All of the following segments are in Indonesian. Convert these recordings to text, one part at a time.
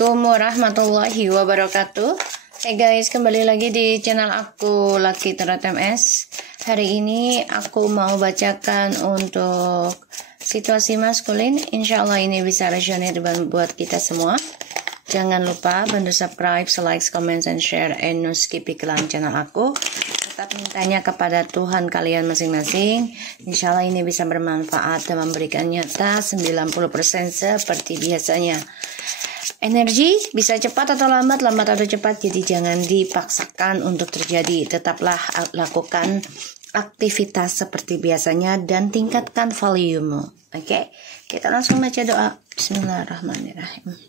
Assalamualaikum warahmatullahi wabarakatuh. Hey guys, kembali lagi di channel aku Lucky Tarot MS. Hari ini aku mau bacakan untuk situasi maskulin. Insya Allah ini bisa resonate buat kita semua. Jangan lupa bantu subscribe, like, comment, and share, and no skip iklan channel aku. Tetap mintanya kepada Tuhan kalian masing-masing. Insya Allah ini bisa bermanfaat dan memberikan nyata 90% seperti biasanya. Energi bisa cepat atau lambat atau cepat, jadi jangan dipaksakan untuk terjadi. Tetaplah lakukan aktivitas seperti biasanya dan tingkatkan volume. Oke, kita langsung baca doa. Bismillahirrahmanirrahim.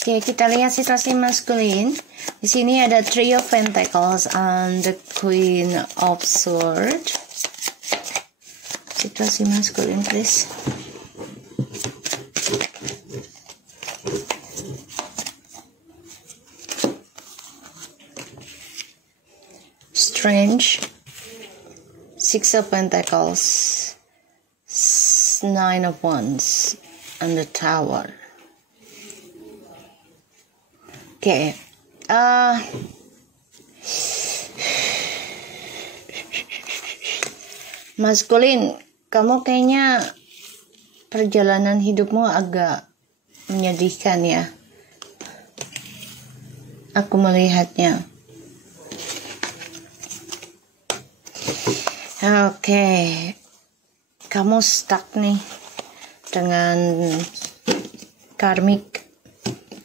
Oke, kita lihat situasi maskulin. Di sini ada Three of Pentacles and the Queen of Swords. Situasi maskulin, please. Strange. Six of Pentacles. Nine of Wands and the Tower. Oke. Maskulin, kamu kayaknya perjalanan hidupmu agak menyedihkan ya. Aku melihatnya. Oke. Kamu stuck nih dengan karmik.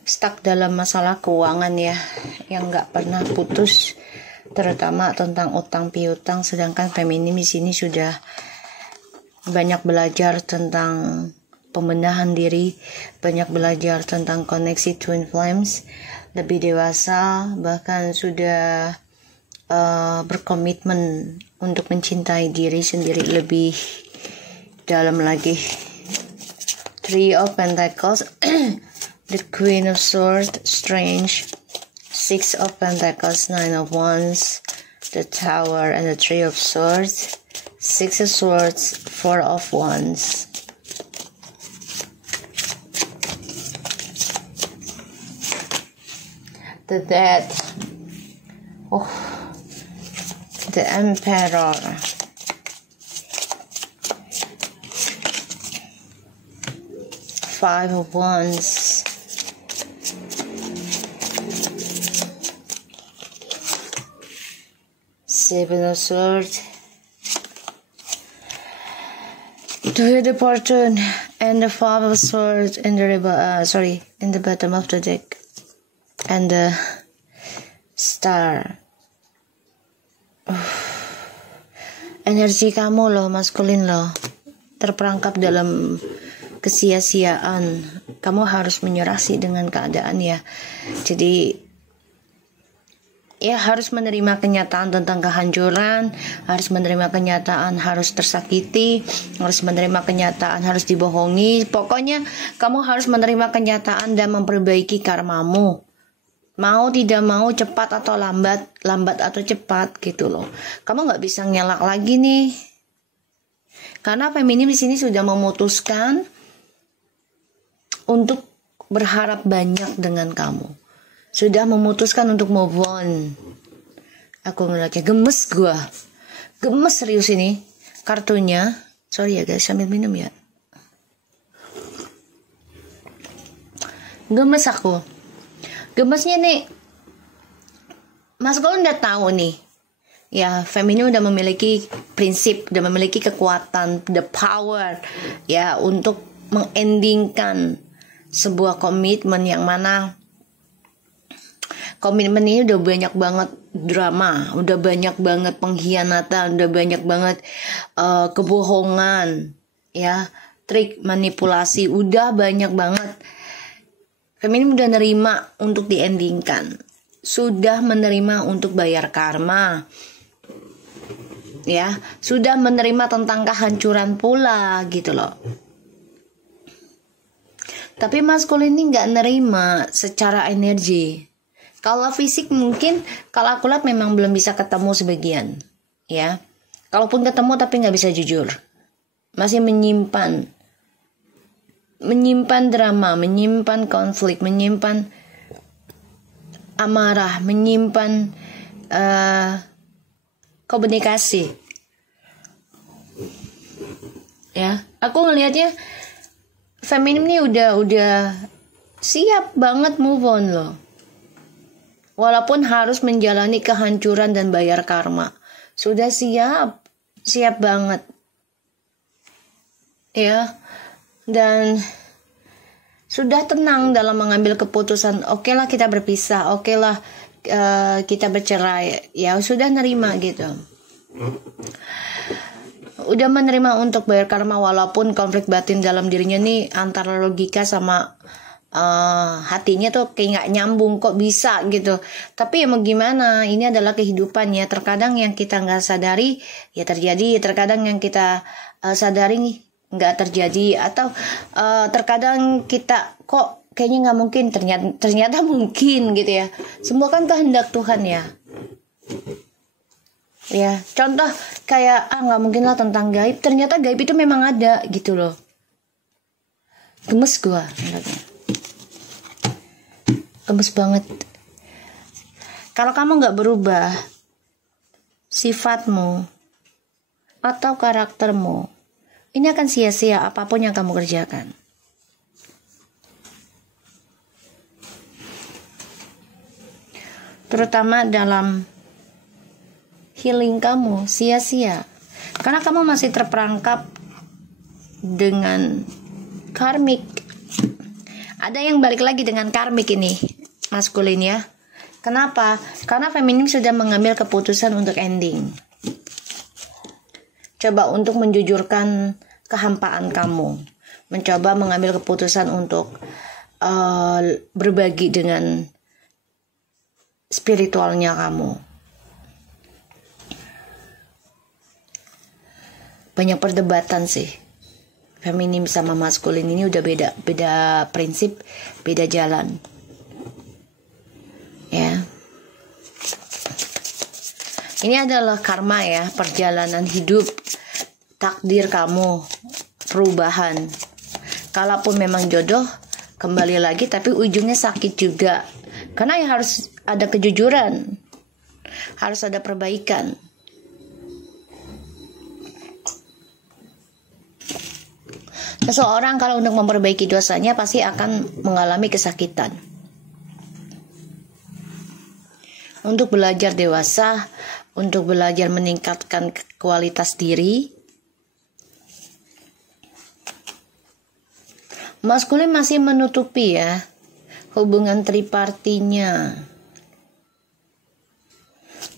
Stuck dalam masalah keuangan ya, yang nggak pernah putus, terutama tentang utang piutang. Sedangkan feminim di sini sudah banyak belajar tentang pembenahan diri, banyak belajar tentang koneksi twin flames, lebih dewasa, bahkan sudah berkomitmen untuk mencintai diri sendiri lebih dalam lagi. Three of Pentacles. The Queen of Swords, Strange, Six of Pentacles, Nine of Wands, the Tower, and the Three of Swords, Six of Swords, Four of Wands. The Death, the Emperor, Five of Wands, Seven of Swords, Two of the Fortune, and the Five of Swords in the in the bottom of the deck, and the Star. Energi kamu loh, maskulin loh, terperangkap dalam kesia-siaan. Kamu harus menyerah sih dengan keadaan ya. Jadi ya, harus menerima kenyataan tentang kehancuran, harus menerima kenyataan harus tersakiti, harus menerima kenyataan harus dibohongi. Pokoknya kamu harus menerima kenyataan dan memperbaiki karmamu. Mau tidak mau, cepat atau lambat atau cepat gitu loh. Kamu nggak bisa ngelak lagi nih. Karena feminim di sini sudah memutuskan untuk berharap banyak dengan kamu. Sudah memutuskan untuk move on. Aku ngeliatnya gemes gua. Gemes serius ini kartunya. Sorry ya guys, sambil minum ya. Gemes aku. Gemesnya nih, maskulin udah tahu nih. Ya, feminim udah memiliki prinsip, udah memiliki kekuatan, the power ya untuk mengendingkan sebuah komitmen yang mana komitmen ini udah banyak banget drama, udah banyak banget pengkhianatan, udah banyak banget kebohongan, ya, trik manipulasi, udah banyak banget. Feminim udah nerima untuk diendingkan, sudah menerima untuk bayar karma, ya, sudah menerima tentang kehancuran pula gitu loh. Tapi maskulin ini nggak nerima secara energi. Kalau fisik mungkin, kalau aku lihat memang belum bisa ketemu sebagian, ya. Kalaupun ketemu tapi nggak bisa jujur, masih menyimpan drama, menyimpan konflik, menyimpan amarah, menyimpan komunikasi. Ya, aku ngelihatnya feminim nih udah siap banget move on loh. Walaupun harus menjalani kehancuran dan bayar karma, sudah siap banget. Ya, dan sudah tenang dalam mengambil keputusan. Oke lah kita berpisah, oke lah kita bercerai. Ya sudah nerima gitu. Udah menerima untuk bayar karma, walaupun konflik batin dalam dirinya nih antara logika sama hatinya tuh kayak nggak nyambung, kok bisa gitu. Tapi ya mau gimana, ini adalah kehidupan ya. Terkadang yang kita nggak sadari ya terjadi, terkadang yang kita sadari nggak terjadi, atau terkadang kita kok kayaknya nggak mungkin, ternyata mungkin gitu ya. Semua kan kehendak Tuhan ya. Ya, contoh kayak nggak mungkin lah tentang gaib, ternyata gaib itu memang ada gitu loh. Gemes gua ngeliatnya. Gemes banget. Kalau kamu nggak berubah sifatmu atau karaktermu, ini akan sia-sia apapun yang kamu kerjakan. Terutama dalam healing kamu, sia-sia. Karena kamu masih terperangkap dengan karmik. Ada yang balik lagi dengan karmik ini, maskulin ya. Kenapa? Karena feminim sudah mengambil keputusan untuk ending. Coba untuk menjujurkan kehampaan kamu. Mencoba mengambil keputusan untuk berbagi dengan spiritualnya kamu. Banyak perdebatan sih. Feminim sama maskulin ini udah beda prinsip, beda jalan. Ya. Ini adalah karma ya, perjalanan hidup, takdir kamu, perubahan. Kalaupun memang jodoh, kembali lagi, tapi ujungnya sakit juga. Karena ya harus ada kejujuran, harus ada perbaikan. Seseorang kalau untuk memperbaiki dosanya pasti akan mengalami kesakitan. Untuk belajar dewasa, untuk belajar meningkatkan kualitas diri, maskulin masih menutupi ya hubungan tripartinya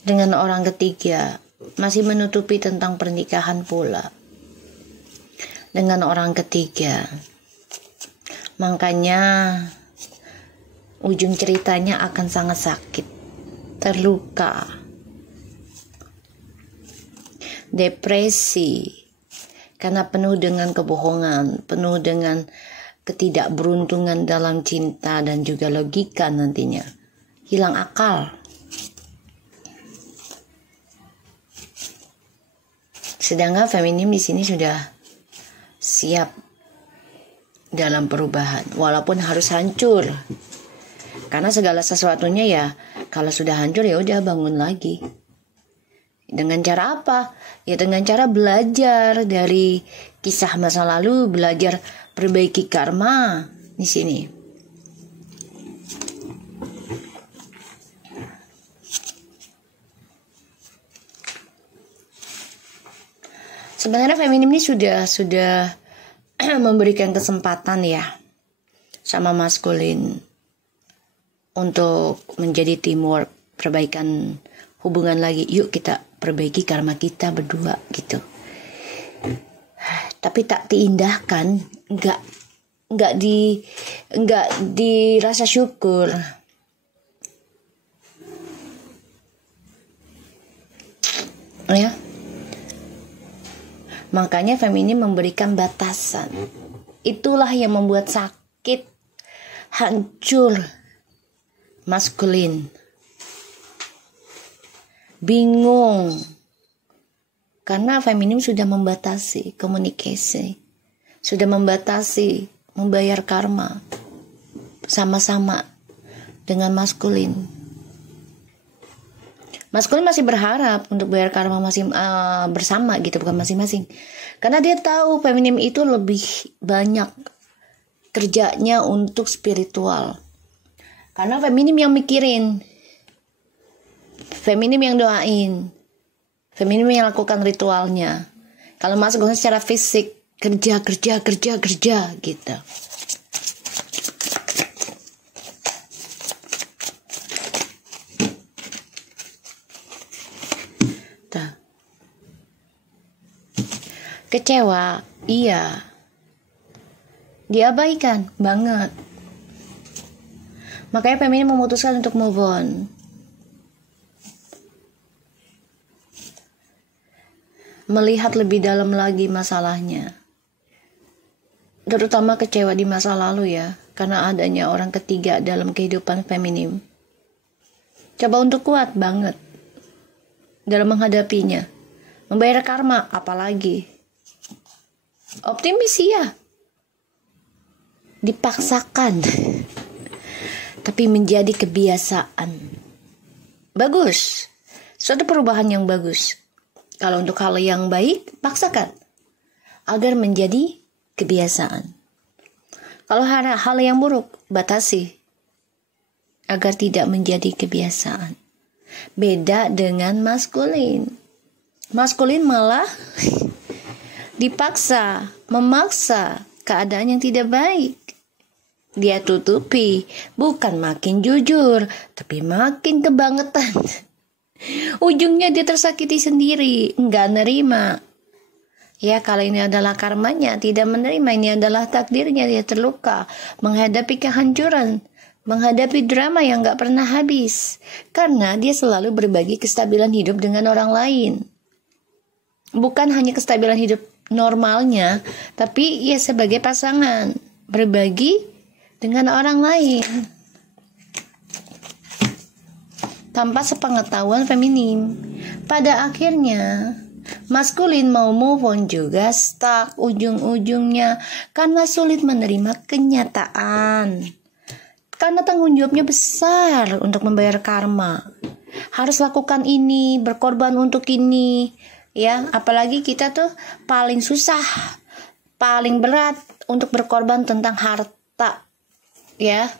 dengan orang ketiga, masih menutupi tentang pernikahan pula dengan orang ketiga. Makanya ujung ceritanya akan sangat sakit, terluka, depresi, karena penuh dengan kebohongan, penuh dengan ketidakberuntungan dalam cinta dan juga logika, nantinya hilang akal. Sedangkan feminim di sini sudah siap dalam perubahan, walaupun harus hancur. Karena segala sesuatunya ya, kalau sudah hancur ya udah bangun lagi. Dengan cara apa? Ya dengan cara belajar dari kisah masa lalu, belajar perbaiki karma di sini. Sebenarnya feminim ini sudah memberikan kesempatan ya sama maskulin untuk menjadi teamwork, perbaikan hubungan lagi. Yuk kita perbaiki karma kita berdua gitu. Tapi tak diindahkan, nggak dirasa syukur. Ya. Makanya feminim memberikan batasan. Itulah yang membuat sakit, hancur, maskulin. Bingung. Karena feminim sudah membatasi komunikasi. Sudah membatasi membayar karma sama-sama dengan maskulin. Maskulin masih berharap untuk bayar karma masih bersama gitu, bukan masing-masing. Karena dia tahu feminim itu lebih banyak kerjanya untuk spiritual. Karena feminim yang mikirin, feminim yang doain, feminim yang lakukan ritualnya. Kalau maskulin secara fisik kerja gitu. Kecewa, iya. Diabaikan banget. Makanya feminim memutuskan untuk move on. Melihat lebih dalam lagi masalahnya. Terutama kecewa di masa lalu ya, karena adanya orang ketiga dalam kehidupan feminim. Coba untuk kuat banget dalam menghadapinya. Membayar karma, apalagi. Optimis ya, dipaksakan, tapi menjadi kebiasaan. Bagus, suatu perubahan yang bagus. Kalau untuk hal yang baik, paksakan agar menjadi kebiasaan. Kalau hal yang buruk, batasi agar tidak menjadi kebiasaan. Beda dengan maskulin. Maskulin malah dipaksa, memaksa keadaan yang tidak baik. Dia tutupi, bukan makin jujur, tapi makin kebangetan. Ujungnya dia tersakiti sendiri, enggak nerima. Ya, kalau ini adalah karmanya, tidak menerima, ini adalah takdirnya, dia terluka, menghadapi kehancuran, menghadapi drama yang enggak pernah habis. Karena dia selalu berbagi kestabilan hidup dengan orang lain. Bukan hanya kestabilan hidup normalnya, tapi ya sebagai pasangan, berbagi dengan orang lain tanpa sepengetahuan feminim. Pada akhirnya maskulin mau move on juga stuck ujung-ujungnya karena sulit menerima kenyataan. Karena tanggung jawabnya besar untuk membayar karma. Harus lakukan ini, berkorban untuk ini. Ya, apalagi kita tuh paling susah, paling berat untuk berkorban tentang harta, ya,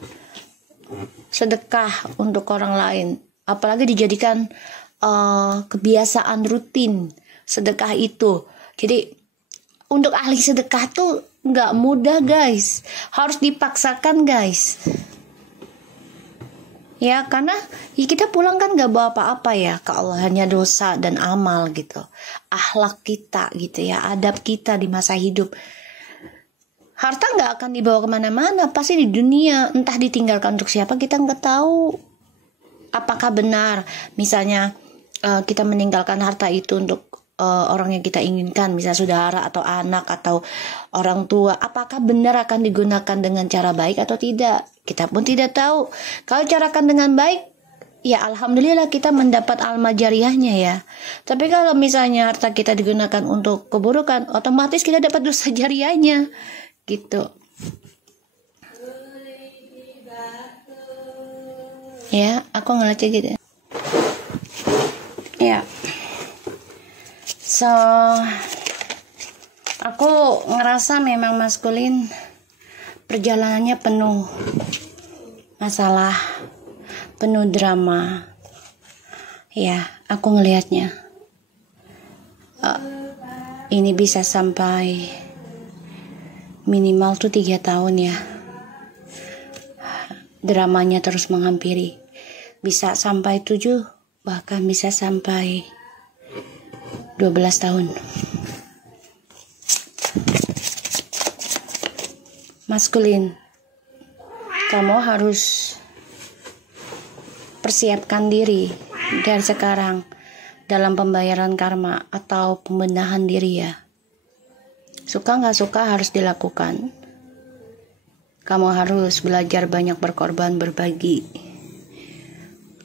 sedekah untuk orang lain, apalagi dijadikan kebiasaan rutin sedekah itu. Jadi untuk ahli sedekah tuh nggak mudah guys, harus dipaksakan guys. Ya, karena ya kita pulang kan gak bawa apa-apa ya ke Allah, hanya dosa dan amal gitu. Akhlak kita gitu ya, adab kita di masa hidup. Harta gak akan dibawa kemana-mana, pasti di dunia, entah ditinggalkan untuk siapa kita gak tahu. Apakah benar misalnya kita meninggalkan harta itu untuk orang yang kita inginkan, misalnya saudara atau anak atau orang tua, apakah benar akan digunakan dengan cara baik atau tidak? Kita pun tidak tahu. Kalau carakan dengan baik, ya alhamdulillah kita mendapat alma jariahnya ya. Tapi kalau misalnya harta kita digunakan untuk keburukan, otomatis kita dapat dosa jariahnya gitu. Ya, aku ngeliatnya gitu. Ya. So, aku ngerasa memang maskulin perjalanannya penuh masalah, penuh drama. Ya, aku ngelihatnya. Ini bisa sampai minimal tuh 3 tahun ya. Dramanya terus menghampiri. Bisa sampai 7, bahkan bisa sampai 12 tahun. Maskulin, kamu harus persiapkan diri dari sekarang dalam pembayaran karma atau pembenahan diri ya. Suka gak suka harus dilakukan. Kamu harus belajar banyak berkorban, berbagi.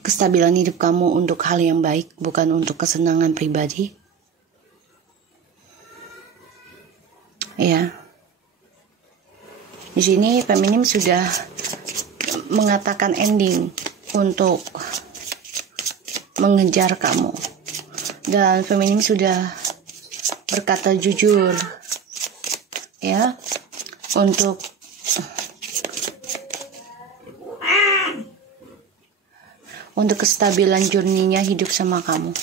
kestabilan hidup kamu untuk hal yang baik, bukan untuk kesenangan pribadi. Ya. Di sini feminim sudah mengatakan ending untuk mengejar kamu. Dan feminim sudah berkata jujur ya untuk kestabilan journey-nya hidup sama kamu.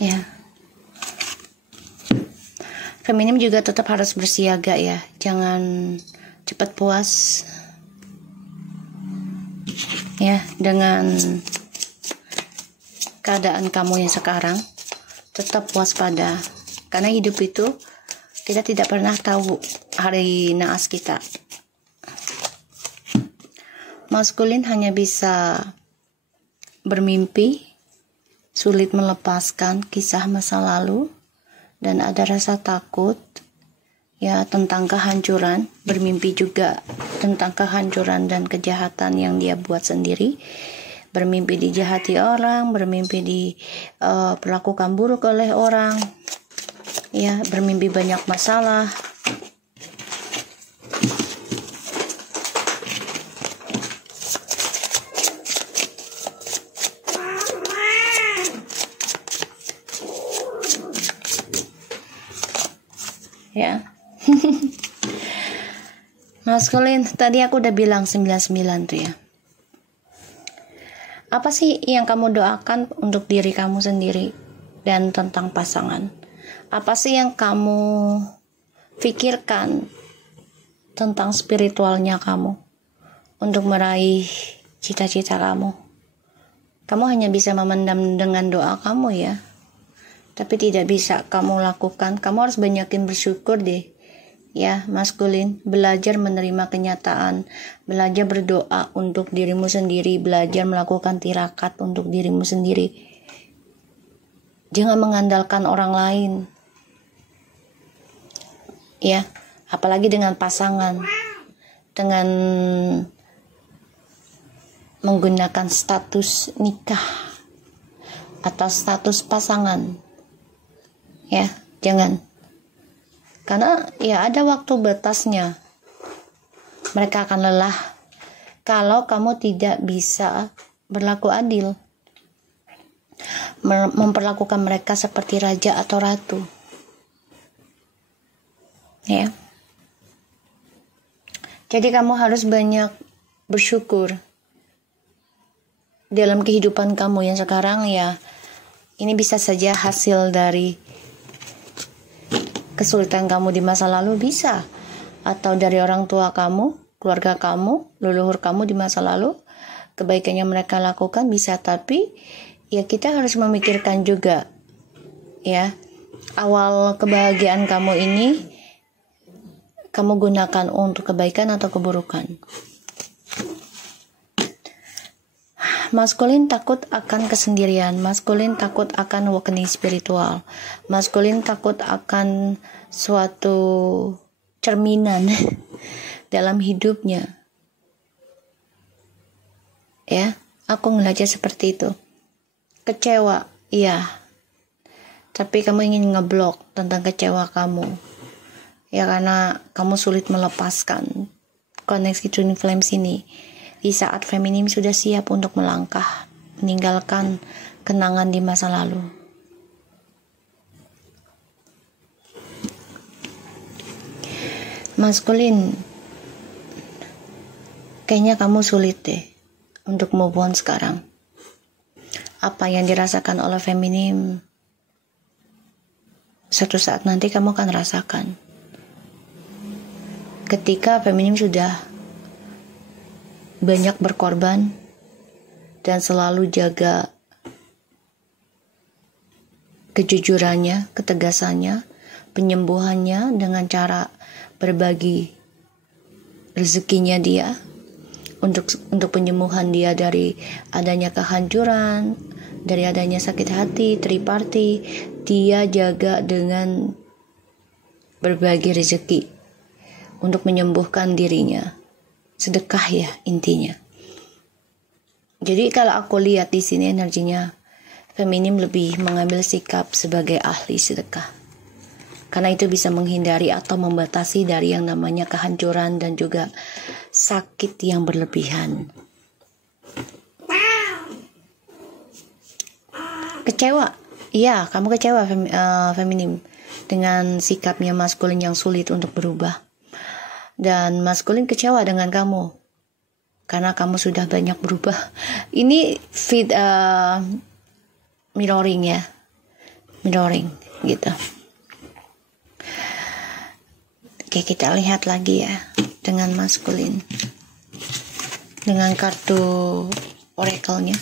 Ya. Feminim juga tetap harus bersiaga ya. Jangan cepat puas. Ya, dengan keadaan kamu yang sekarang, tetap waspada. Karena hidup itu kita tidak pernah tahu hari naas kita. Maskulin hanya bisa bermimpi, sulit melepaskan kisah masa lalu, dan ada rasa takut ya tentang kehancuran, bermimpi juga tentang kehancuran dan kejahatan yang dia buat sendiri, bermimpi dijahati orang, bermimpi diperlakukan buruk oleh orang, ya bermimpi banyak masalah. Ya. Maskulin, tadi aku udah bilang 99 tuh ya. Apa sih yang kamu doakan untuk diri kamu sendiri dan tentang pasangan? Apa sih yang kamu pikirkan tentang spiritualnya kamu untuk meraih cita-cita kamu? Kamu hanya bisa memendam dengan doa kamu ya. Tapi tidak bisa kamu lakukan. Kamu harus banyakin bersyukur deh. Ya, maskulin, belajar menerima kenyataan, belajar berdoa untuk dirimu sendiri, belajar melakukan tirakat untuk dirimu sendiri. Jangan mengandalkan orang lain. Ya, apalagi dengan pasangan. Dengan menggunakan status nikah atau status pasangan. Ya, jangan. Karena ya ada waktu batasnya. Mereka akan lelah kalau kamu tidak bisa berlaku adil. Memperlakukan mereka seperti raja atau ratu. Ya. Jadi kamu harus banyak bersyukur dalam kehidupan kamu yang sekarang ya. Ini bisa saja hasil dari kesulitan kamu di masa lalu, bisa, atau dari orang tua kamu, keluarga kamu, leluhur kamu di masa lalu, kebaikan yang mereka lakukan bisa. Tapi ya kita harus memikirkan juga ya, awal kebahagiaan kamu ini kamu gunakan untuk kebaikan atau keburukan. Maskulin takut akan kesendirian, maskulin takut akan awakening spiritual, maskulin takut akan suatu cerminan dalam hidupnya. Ya, aku ngeliatnya seperti itu. Kecewa, iya. Tapi kamu ingin ngeblok tentang kecewa kamu. Ya karena kamu sulit melepaskan koneksi twin flames ini. Di saat feminim sudah siap untuk melangkah, meninggalkan kenangan di masa lalu. Maskulin, kayaknya kamu sulit deh untuk move on sekarang. Apa yang dirasakan oleh feminim, suatu saat nanti kamu akan rasakan. Ketika feminim sudah banyak berkorban dan selalu jaga kejujurannya, ketegasannya, penyembuhannya dengan cara berbagi rezekinya dia untuk penyembuhan dia dari adanya kehancuran, dari adanya sakit hati, triparti. Dia jaga dengan berbagi rezeki untuk menyembuhkan dirinya. sedekah ya intinya. Jadi kalau aku lihat di sini energinya feminim lebih mengambil sikap sebagai ahli sedekah. Karena itu bisa menghindari atau membatasi dari yang namanya kehancuran dan juga sakit yang berlebihan. Kecewa. Iya, kamu kecewa feminim dengan sikapnya maskulin yang sulit untuk berubah. Dan maskulin kecewa dengan kamu karena kamu sudah banyak berubah. Ini mirroring ya. Mirroring gitu. Oke, kita lihat lagi ya dengan maskulin. Dengan kartu oracle-nya.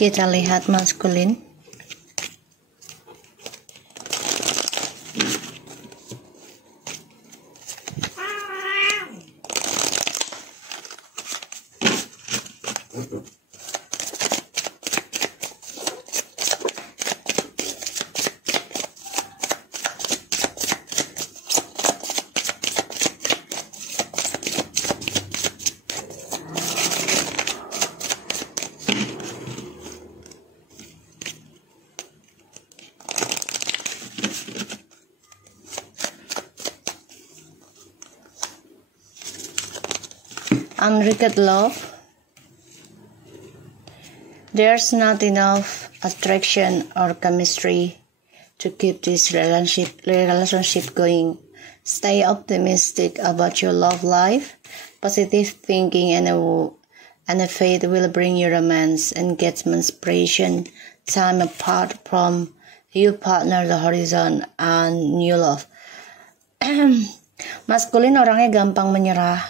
Kita lihat maskulin. Unrequited love. There's not enough attraction or chemistry to keep this relationship going. Stay optimistic about your love life. Positive thinking and a faith will bring you romance, engagement, inspiration, time apart from your partner, the horizon, and new love. Maskulin orangnya gampang menyerah,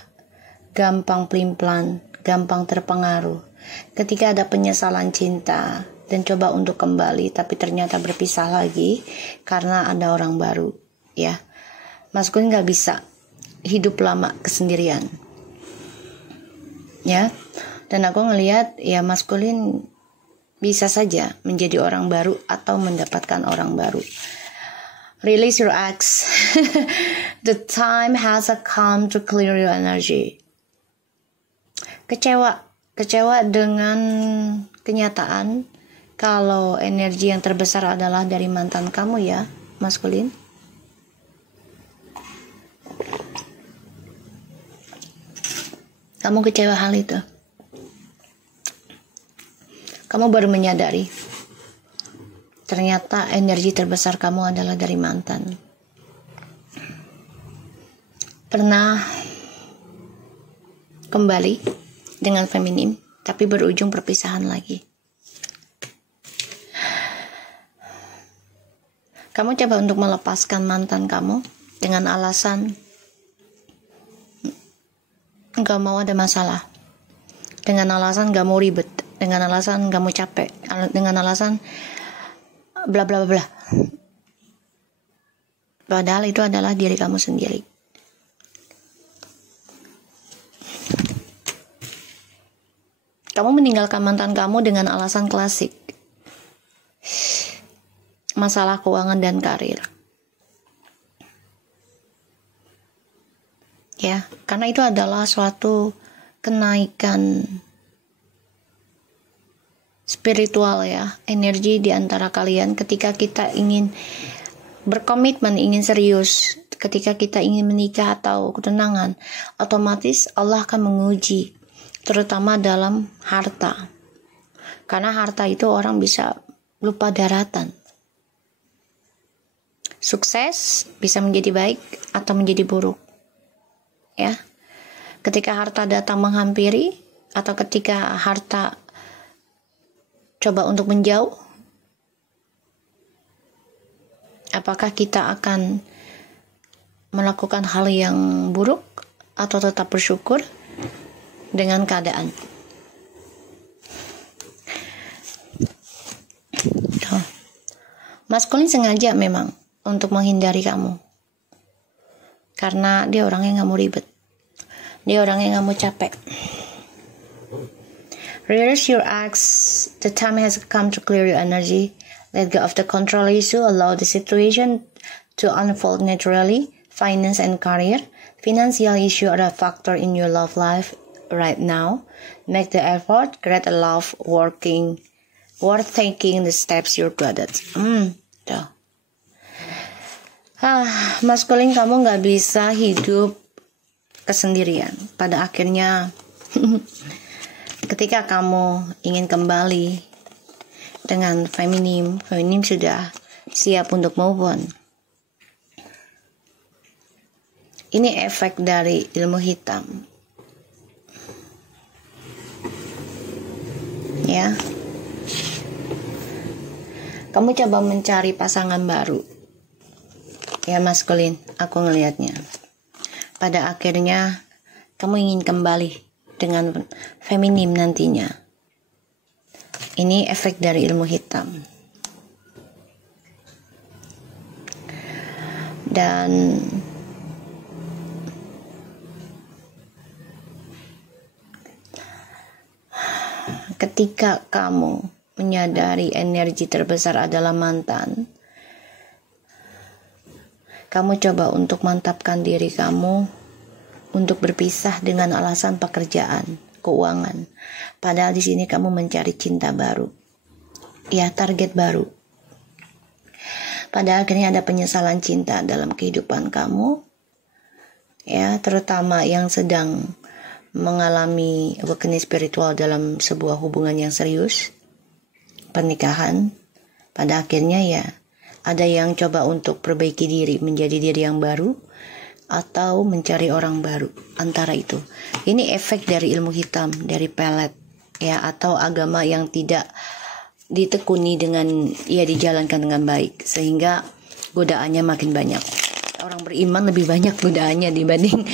gampang pelin-pelan, gampang terpengaruh. Ketika ada penyesalan cinta dan coba untuk kembali tapi ternyata berpisah lagi karena ada orang baru, ya. Maskulin gak bisa hidup lama kesendirian, ya. Dan aku ngelihat ya maskulin bisa saja menjadi orang baru atau mendapatkan orang baru. Release your ex. The time has come to clear your energy. Kecewa dengan kenyataan kalau energi yang terbesar adalah dari mantan kamu ya, maskulin. Kamu kecewa hal itu. Kamu baru menyadari ternyata energi terbesar kamu adalah dari mantan. Pernah kembali dengan feminim, tapi berujung perpisahan lagi. Kamu coba untuk melepaskan mantan kamu dengan alasan gak mau ada masalah, dengan alasan gak mau ribet, dengan alasan gak mau capek, dengan alasan bla bla bla. Padahal itu adalah diri kamu sendiri. Kamu meninggalkan mantan kamu dengan alasan klasik. Masalah keuangan dan karir. Ya, karena itu adalah suatu kenaikan spiritual ya, energi di antara kalian ketika kita ingin berkomitmen, ingin serius, ketika kita ingin menikah atau ketenangan, otomatis Allah akan menguji, terutama dalam harta. Karena harta itu orang bisa lupa daratan. Sukses bisa menjadi baik atau menjadi buruk. Ya. Ketika harta datang menghampiri atau ketika harta coba untuk menjauh, apakah kita akan melakukan hal yang buruk atau tetap bersyukur dengan keadaan? Maskulin sengaja memang untuk menghindari kamu, karena dia orangnya gak mau ribet. Dia orang yang gak mau capek. Realize your acts. The time has come to clear your energy. Let go of the control issue. Allow the situation to unfold naturally. Finance and career. Financial issue are a factor in your love life right now. Make the effort. Create a love worth taking the steps you're good at. Tuh. Maskulin, kamu gak bisa hidup kesendirian. Pada akhirnya ketika kamu ingin kembali dengan feminim sudah siap untuk move on. Ini efek dari ilmu hitam. Ya. Kamu coba mencari pasangan baru. Ya maskulin, aku ngelihatnya. Pada akhirnya kamu ingin kembali dengan feminim nantinya. Ini efek dari ilmu hitam. Dan ketika kamu menyadari energi terbesar adalah mantan, kamu coba untuk mantapkan diri kamu untuk berpisah dengan alasan pekerjaan, keuangan. Padahal di sini kamu mencari cinta baru. Ya, target baru. Pada akhirnya ada penyesalan cinta dalam kehidupan kamu. Ya, terutama yang sedang mengalami awakening spiritual dalam sebuah hubungan yang serius, pernikahan. Pada akhirnya ya, ada yang coba untuk perbaiki diri menjadi diri yang baru, atau mencari orang baru. Antara itu. Ini efek dari ilmu hitam, dari pelet, ya, atau agama yang tidak ditekuni dengan, ya, dijalankan dengan baik, sehingga godaannya makin banyak. Orang beriman lebih banyak godaannya dibanding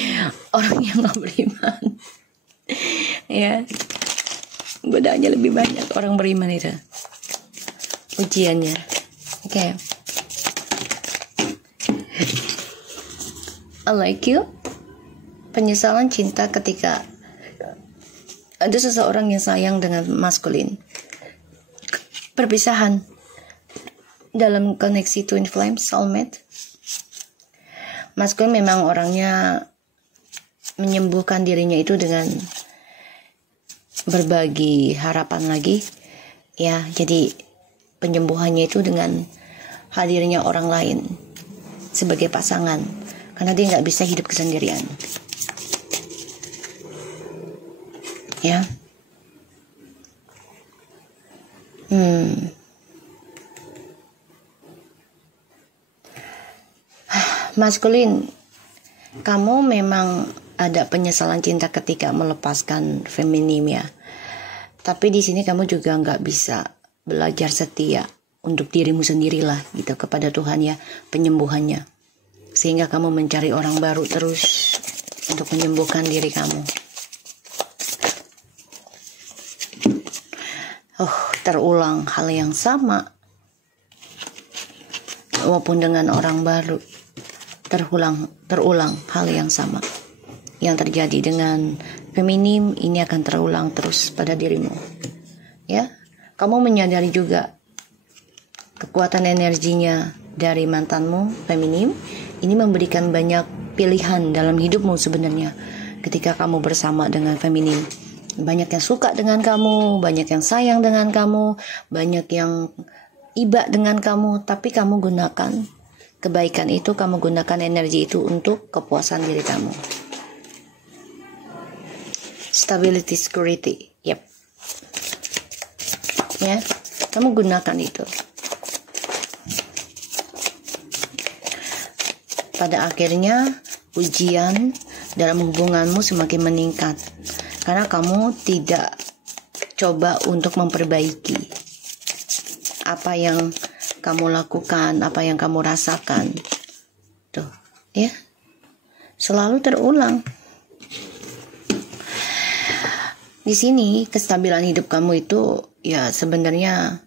orang yang gak beriman. Ya, godaannya lebih banyak orang beriman itu, ujiannya. Oke. I like you. Penyesalan cinta ketika ada seseorang yang sayang dengan maskulin. Perpisahan dalam koneksi twin flame, soulmate. Maskulin memang orangnya menyembuhkan dirinya itu dengan berbagi harapan lagi. Ya, jadi penyembuhannya itu dengan hadirnya orang lain sebagai pasangan, karena dia nggak bisa hidup kesendirian. Ya. Maskulin, kamu memang ada penyesalan cinta ketika melepaskan feminim ya. Tapi di sini kamu juga nggak bisa belajar setia untuk dirimu sendirilah gitu kepada Tuhan ya, penyembuhannya. Sehingga kamu mencari orang baru terus untuk menyembuhkan diri kamu. Terulang hal yang sama maupun dengan orang baru. Terulang hal yang sama yang terjadi dengan feminim, ini akan terulang terus pada dirimu. Ya, kamu menyadari juga kekuatan energinya dari mantanmu feminim. Ini memberikan banyak pilihan dalam hidupmu sebenarnya. Ketika kamu bersama dengan feminim, banyak yang suka dengan kamu, banyak yang sayang dengan kamu, banyak yang iba dengan kamu, tapi kamu gunakan kebaikan itu, kamu gunakan energi itu untuk kepuasan diri kamu. Stability, security, yep. Ya, kamu gunakan itu. Pada akhirnya ujian dalam hubunganmu semakin meningkat karena kamu tidak coba untuk memperbaiki apa yang kamu lakukan, apa yang kamu rasakan. Tuh, ya. Selalu terulang. Di sini kestabilan hidup kamu itu ya sebenarnya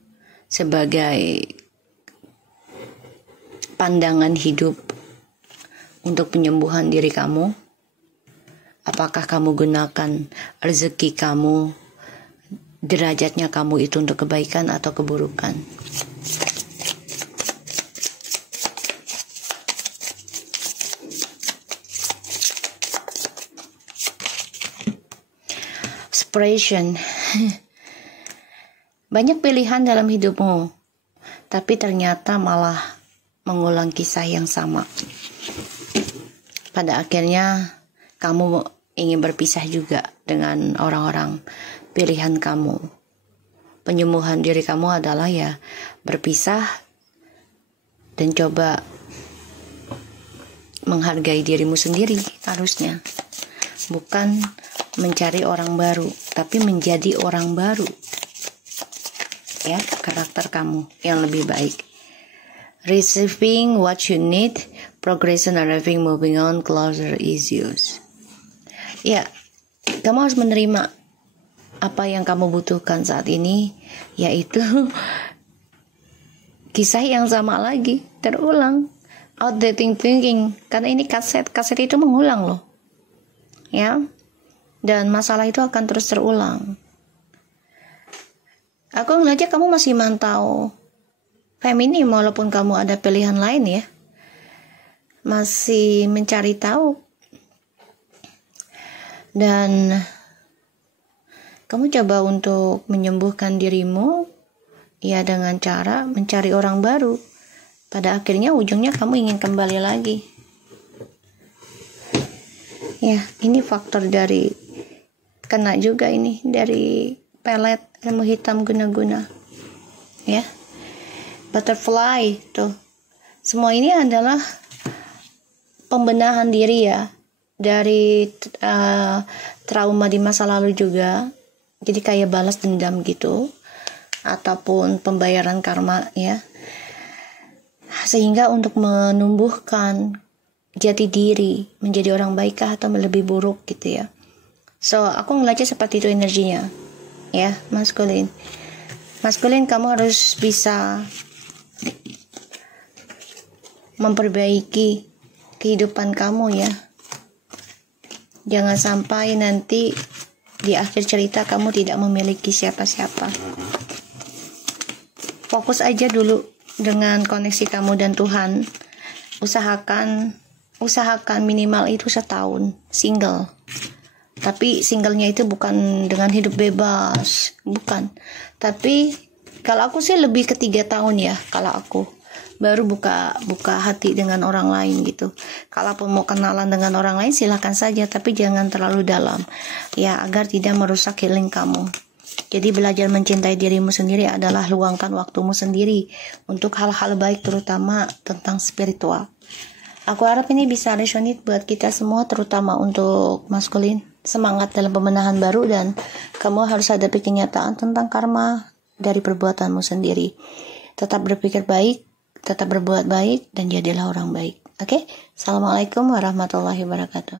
sebagai pandangan hidup untuk penyembuhan diri kamu Apakah kamu gunakan rezeki kamu, derajatnya kamu itu untuk kebaikan atau keburukan? Separation. Banyak pilihan dalam hidupmu, tapi ternyata malah mengulang kisah yang sama. Pada akhirnya kamu ingin berpisah juga dengan orang-orang pilihan kamu. Penyembuhan diri kamu adalah ya berpisah dan coba menghargai dirimu sendiri harusnya. Bukan mencari orang baru, tapi menjadi orang baru. Ya, karakter kamu yang lebih baik. Receiving what you need, progression, arriving, moving on, closer issues. Ya, kamu harus menerima apa yang kamu butuhkan saat ini, yaitu kisah yang sama lagi, terulang. Outdating thinking, karena ini kaset itu mengulang loh. Ya, dan masalah itu akan terus terulang. Aku ngeliatnya kamu masih mantau feminim walaupun kamu ada pilihan lain ya. Masih mencari tahu. Dan kamu coba untuk menyembuhkan dirimu ya dengan cara mencari orang baru. Pada akhirnya ujungnya kamu ingin kembali lagi. Ya, ini faktor dari kena juga ini dari pelet ilmu hitam guna-guna. Ya. Butterfly tuh. Semua ini adalah pembenahan diri ya dari trauma di masa lalu juga. Jadi kayak balas dendam gitu ataupun pembayaran karma ya. Sehingga untuk menumbuhkan jati diri menjadi orang baikkah atau lebih buruk gitu ya. So, aku ngeliatnya seperti itu energinya. Ya, maskulin. Maskulin kamu harus bisa memperbaiki kehidupan kamu ya. Jangan sampai nanti di akhir cerita kamu tidak memiliki siapa-siapa. Fokus aja dulu dengan koneksi kamu dan Tuhan. Usahakan minimal itu setahun single. Tapi singlenya itu bukan dengan hidup bebas, bukan. Tapi kalau aku sih lebih ke 3 tahun ya, kalau aku baru buka hati dengan orang lain gitu. Kalau mau kenalan dengan orang lain silahkan saja, tapi jangan terlalu dalam ya, agar tidak merusak healing kamu. Jadi belajar mencintai dirimu sendiri adalah luangkan waktumu sendiri untuk hal-hal baik, terutama tentang spiritual. Aku harap ini bisa resonate buat kita semua, terutama untuk maskulin. Semangat dalam pembenahan baru, dan kamu harus hadapi kenyataan tentang karma dari perbuatanmu sendiri. Tetap berpikir baik, tetap berbuat baik, dan jadilah orang baik. Oke? Assalamualaikum warahmatullahi wabarakatuh.